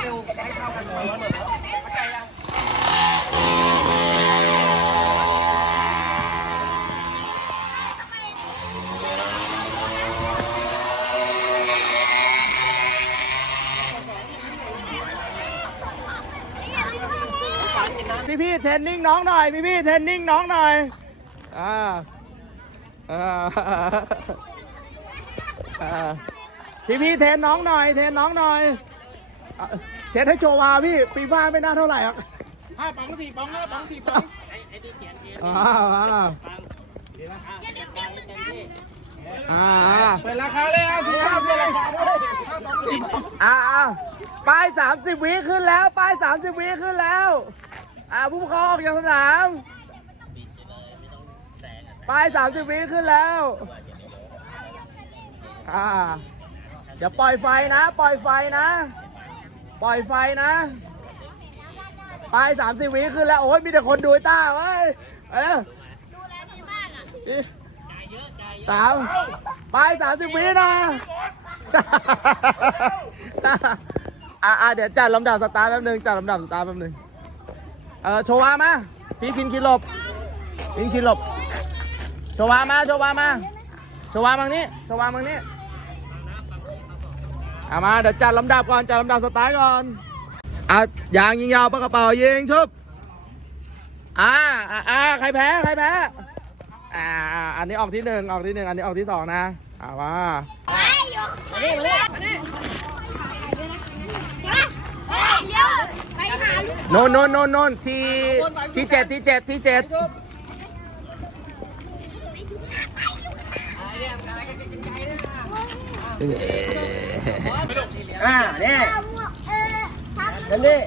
เร็วให้เข้ากันเลยเข้าใจยังพี่พี่เทรนนิ่งน้องหน่อยพี่พี่เทรนนิ่งน้องหน่อยอ่าอ่าอ่า พี่พี่ๆเทรนน้องหน่อย เทรนน้องหน่อยอะเช็ดให้โชวาพี่ฟีฟ่าไม่น่าเท่าไหร่หรอกห้าปังสี่ปังห้าปังสี่ปังอ่าอ่าอ่า เปิดราคาเลยอะสี่ห้าเปิดราคาด้วยห้าปังสี่ปังอ่าอ่าป้ายสามสิบวิขึ้นแล้ว ป้ายสามสิบวิขึ้นแล้ว อ่าผู้ปกครองออกจากสนามป้ายสามสิบวิขึ้นแล้ว อ่า อย่าปล่อยไฟนะ ปล่อยไฟนะ ปล่อยไฟนะป้ายสามสิบวิขึ้นแล้ว โอ้ยมีแต่คนดูไอ้ต้าเว้ยเอ้ยสามป้ายสามสิบวินะอ่าอ่าเดี๋ยวจัดลำดับสตาร์ทแป๊บนึงจัดลำดับสตาร์ทแป๊บนึงเออโชวามาพี่คินคินหลบคินคินหลบโชวามาโชวามาโชวามังนี้โชวามังนี้ อ่ามาเดี๋ยวจัดลำดับก่อนจัดลำดับสตาร์ทก่อนอะยางยิงยาวปากกระเป๋ายิงชุบอ่าอ่าอ่าใครแพ้ใครแพ้อ่าอ่าอันนี้ออกที่หนึ่งออกที่หนึ่งอันนี้ออกที่สองนะอ่าว่าโนนโนนโนนโนนทีที่เจ็ดที่เจ็ดที่เจ็ด อ่าเนี่ยนั่นนี่